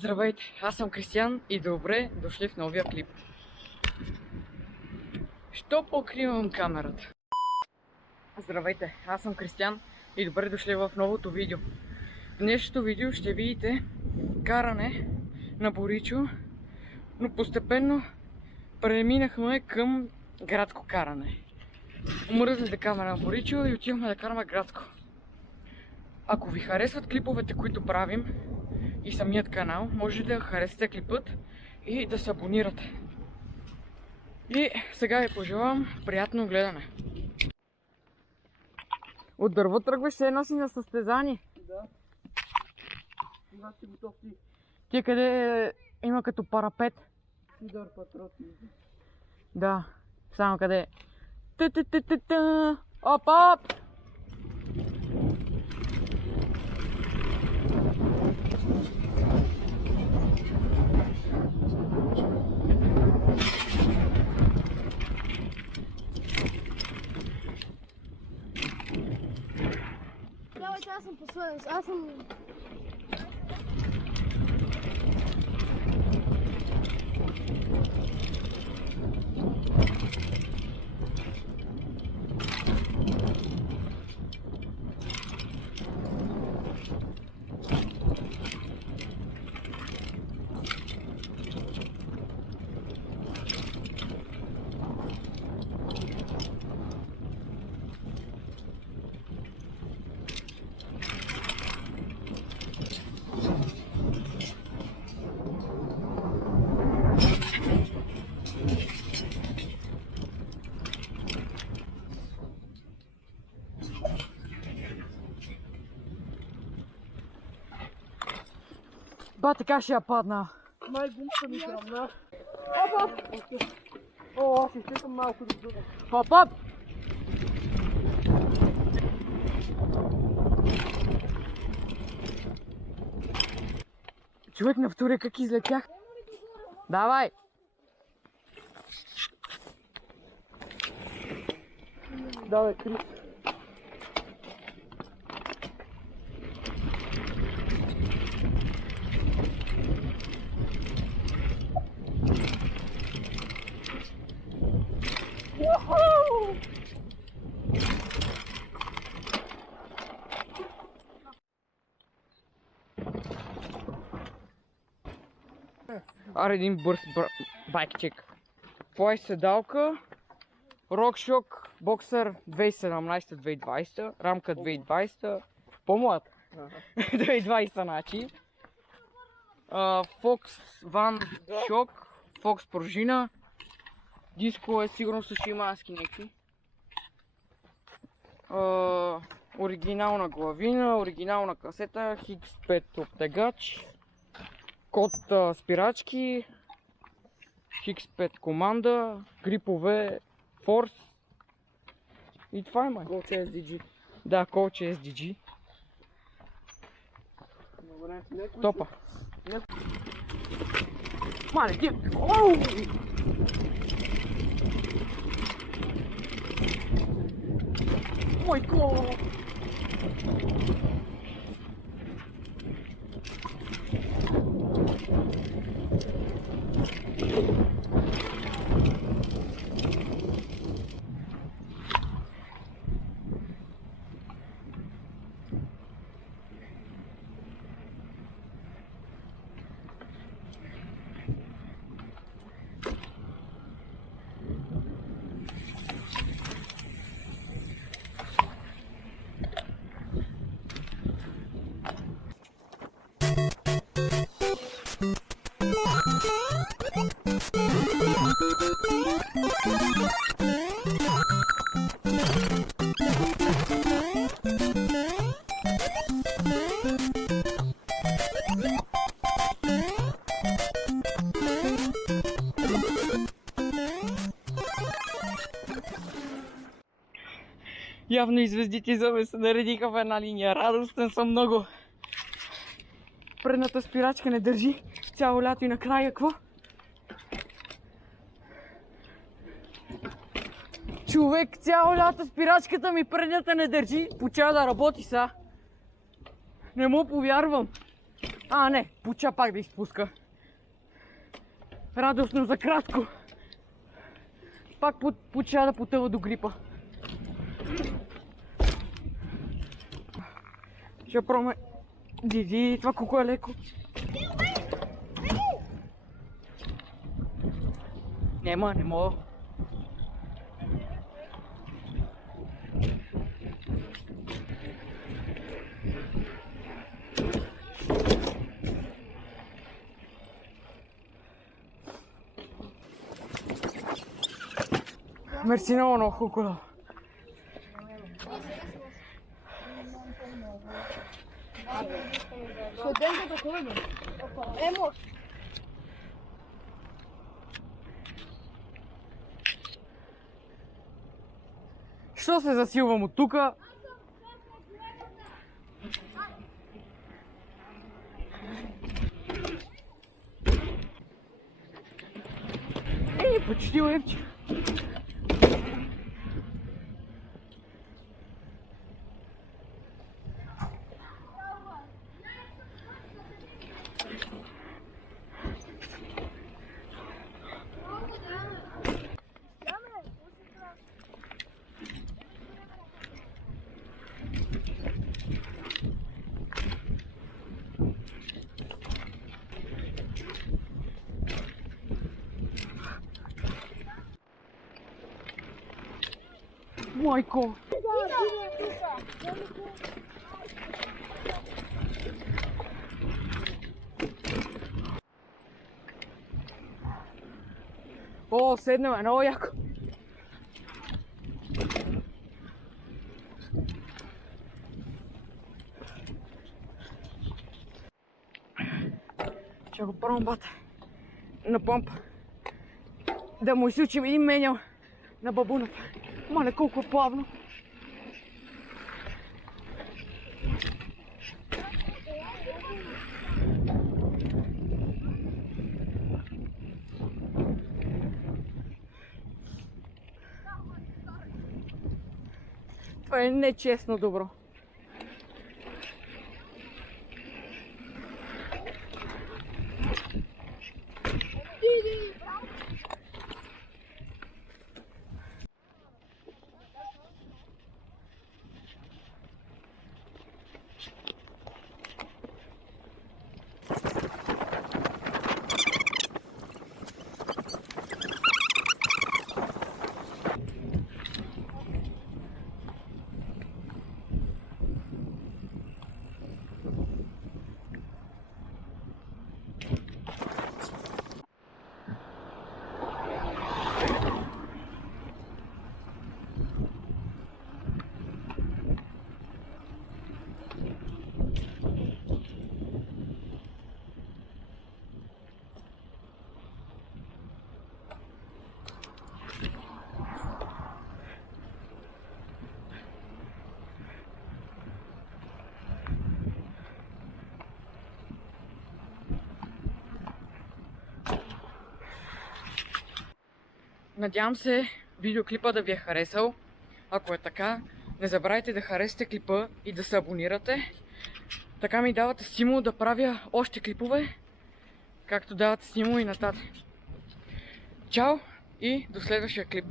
Здравейте, аз съм Кристиян и добре дошли в новия клип. Що покривам камерата? Здравейте, аз съм Кристиян и добре дошли в новото видео. В днешното видео ще видите каране на Боричо, но постепенно преминахме към градско каране. Умръзли да караме на Боричо и отиваме да караме градско. Ако ви харесват клиповете, които правим, и самият канал, може да харесате клипът и да се абонирате. И сега ви пожелавам приятно гледане. От дърво тръгваш се едно си на състезание. Да. Кога си готов ти? Ти къде има като парапет? Сидор Патроти. Да, само къде. Та-та-та-та-та! Оп-оп! Давайте, аз съм последен. Аз съм... Ба, така ще я падна. Май гумка ми гръмна. Опа! О, аз изпитам малко да дудам. Оп-оп! Човек на втория как излетях. Давай! Давай, Крис. Аре един бърз байкчек. Това е седалка, RockShox Boxer 2017-2020, рамка 2020, по-млад. 2020 значи. Fox Van Shock, Fox пружина, диско е сигурно с шимански някакви. Оригинална главина, оригинална касета, X5 обтегач, код спирачки, X5 команда, грипове, форс и това е май. Колче SDG. Да, колче SDG. Добре, някой Топа. Мале, ти! Оу! Майко! Явно и звездите зъби се наредиха в една линия. Радостен съм много. Предната спирачка не държи цяло лято и накрая какво? Човек, цяло лято спирачката ми предната не държи. Почва да работи са. Не му повярвам. А, не, Пуча пак да изпуска. Радостно за кратко. Пак Пуча да потъва до грипа. Ще пробваме. Диди, това колко е леко. Нема, не мога. Мерси много, хубаво. Студентът да ходим. Емо. Що се засилвам от тука? Ей, почти лепче. Майко! О, седнем, много яко. Ще го пробвам бата на помпа. Да му изучим един менял на бабуната. Мале, колко плавно. Това е нечестно добро. Надявам се видеоклипа да ви е харесал. Ако е така, не забравяйте да харесате клипа и да се абонирате. Така ми давате стимул да правя още клипове, както давате стимул и нататък. Чао и до следващия клип.